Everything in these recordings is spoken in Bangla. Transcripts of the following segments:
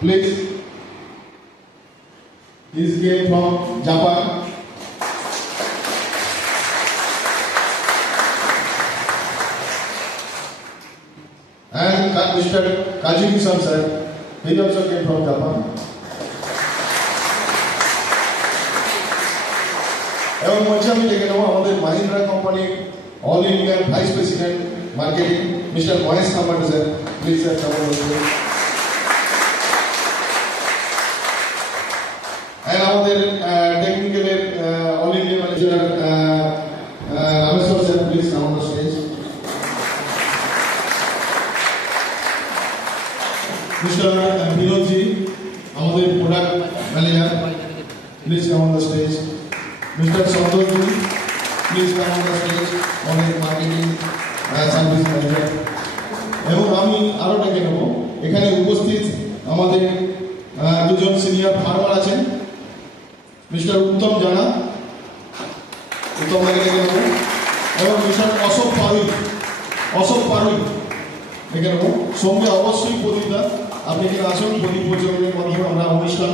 Please, this came from Japan. And Mr. Kajiki-san sir, he also came from Japan. এবং মঞ্চে আমি ডেকে নেব আমাদের মাহিন্দ্রা কোম্পানির অল ইন্ডিয়ার vice president marketing mister Mahesh কামান্ড স্যার, প্লিজ স্যার কেমন বলবেন। আর আমাদের টেকনিক্যালের all India manager Rameshwar sir, please come on the stage. Mister Binodji, আমাদের product manager, please come on the stage. Mr. Santoshi, please come on the stage, আমাদের মার্কেটিং সার্ভিস ম্যানেজার। এবং আমি আরো ডেকে নেব এখানে উপস্থিত আমাদের দুজন সিনিয়র ফার্মার আছেন, মিস্টার উত্তম জানা, উত্তম ডেকে নেব, এবং মিস্টার অশোক পারুই ডেকে নেব। সঙ্গে অবশ্যই প্রদীপদা, আপনি এখানে আসুন। প্রদীপ প্রচলনের মাধ্যমে আমরা অনুষ্ঠান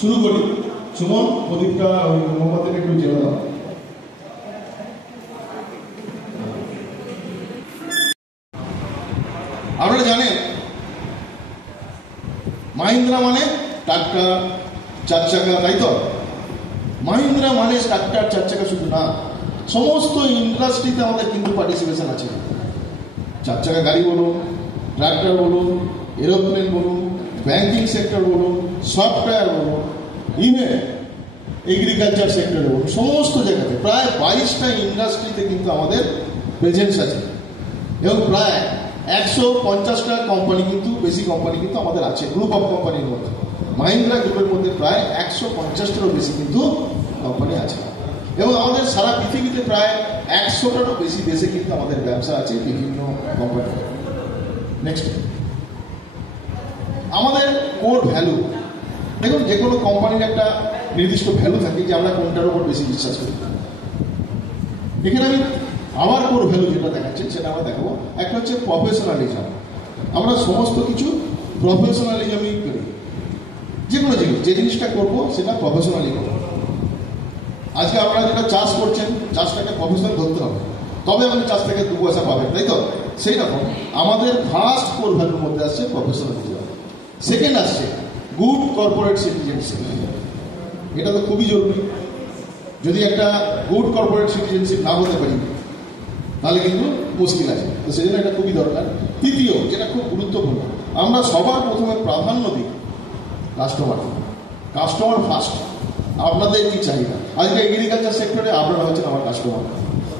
শুরু করি। সুমন, প্রদীপটা ওই মোমবাতিটা একটু জেলে দাও। আপনারা জানেন মাহিন্দ্রা মানে ট্রাক্টর, চার চাকা, তাই তো? মাহিন্দ্রা মানে ট্রাক্টর, চার চাকা শুধু না, সমস্ত ইন্ডাস্ট্রিতে আমাদের কিন্তু পার্টিসিপেশন আছে। চার চাকা গাড়ি বলুন, ট্রাক্টর বলুন, এরোপ্লেন বলুন, ব্যাংকিং সেক্টর বলুন, সফটওয়্যার বলুন, ইভেন এগ্রিকালচার সেক্টরে বলুন, সমস্ত জায়গাতে প্রায় 22টা ইন্ডাস্ট্রিতে কিন্তু আমাদের প্রেজেন্স আছে। এবং প্রায় 150টা কোম্পানি কিন্তু, বেশি কোম্পানি কিন্তু আমাদের আছে গ্রুপ অফ কোম্পানির মধ্যে। মাহিন্দ্রা গ্রুপের মধ্যে প্রায় 150টারও বেশি কিন্তু কোম্পানি আছে। এবং আমাদের সারা পৃথিবীতে প্রায় 100টারও বেশি দেশে কিন্তু আমাদের ব্যবসা আছে বিভিন্ন কোম্পানি। নেক্সট, আমাদের কোর ভ্যালু। দেখুন, যে কোনো কোম্পানির একটা নির্দিষ্ট ভ্যালু থাকে যে আমরা কোনটার উপর বেশি বিশ্বাস করি। এখানে আমি আমার কোর ভ্যালু যেটা দেখাচ্ছি সেটা আমরা দেখাবো। একটা হচ্ছে প্রফেশনালিজম। আমরা সমস্ত কিছু প্রফেশনালিজমই করি। যে কোনো জিনিস, যে জিনিসটা করবো সেটা প্রফেশনালি করবো। আজকে আপনারা যেটা চাষ করছেন, চাষটাকে প্রফেশনাল ধরতে হবে, তবে আপনি চাষ থেকে 2 পয়সা পাবেন, তাই তো? সেই রকম আমাদের ফার্স্ট কোর ভ্যালুর মধ্যে আসছে প্রফেশনালিজম। সেকেন্ড আসছে গুড কর্পোরেট সিটিজেনশিপ। এটা তো খুবই জরুরি। যদি একটা গুড কর্পোরেট সিটিজেনশিপ না হতে পারি তাহলে কিন্তু মুশকিল আছে, তো সেই জন্য এটা খুবই দরকার। তৃতীয়, যেটা খুব গুরুত্বপূর্ণ, আমরা সবার প্রথমে প্রাধান্য দিই কাস্টমার ফার্স্ট। আপনাদের কি চাহিদা? আজকে এগ্রিকালচার সেক্টরে আপনারা হচ্ছেন আমার কাস্টমার,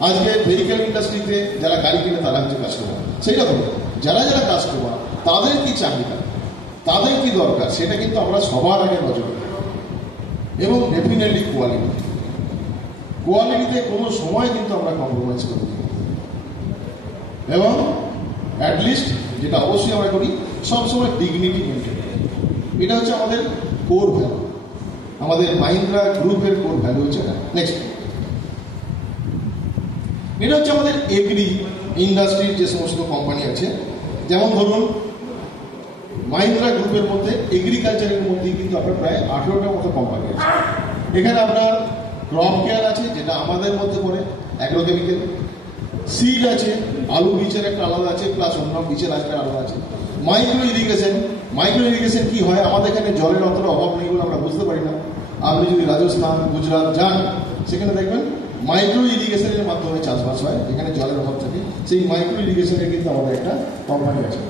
আজকে ভেহিক্যাল ইন্ডাস্ট্রিতে যারা গাড়ি কিনে তারা হচ্ছে কাস্টমার। সেই রকম যারা কাস্টমার, তাদের কি চাহিদা, তাদের কি দরকার, সেটা কিন্তু আমরা সবার আগে নজর দিই। এবং ডেফিনেটলি কোয়ালিটিতে কোনো সময় কিন্তু আমরা কম্প্রোমাইজ করি। এবং অ্যাটলিস্ট যেটা অবশ্যই আমরা করি, সবসময় ডিগনিটি মেনটেন। এটা হচ্ছে আমাদের কোর ভ্যালু, আমাদের মাহিন্দ্রা গ্রুপের কোর ভ্যালু হচ্ছে এটা। নেক্সট, এটা হচ্ছে আমাদের এগ্রি ইন্ডাস্ট্রির যে সমস্ত কোম্পানি আছে। যেমন ধরুন, মাহিন্দ্রা গ্রুপের মধ্যে এগ্রিকালচারের মধ্যেই কিন্তু আপনার প্রায় 18টার মতো কোম্পানি আছে। এখানে আপনার ক্রপ কেয়ার আছে, যেটা আমাদের মধ্যে পড়ে, অ্যাগ্রোকেমিক্যাল। সিড আছে, আলু বীজের একটা আলাদা আছে, প্লাস অন্য বীজের একটা আলাদা আছে। মাইক্রো ইরিগেশন কি হয়, আমাদের এখানে জলের অতটা অভাব নেই বলে আমরা বুঝতে পারি না। আপনি যদি রাজস্থান, গুজরাট যান, সেখানে দেখবেন মাইক্রো ইরিগেশনের মাধ্যমে চাষবাস হয়, যেখানে জলের অভাব থাকে। সেই মাইক্রো ইরিগেশনের কিন্তু আমাদের একটা কোম্পানি আছে।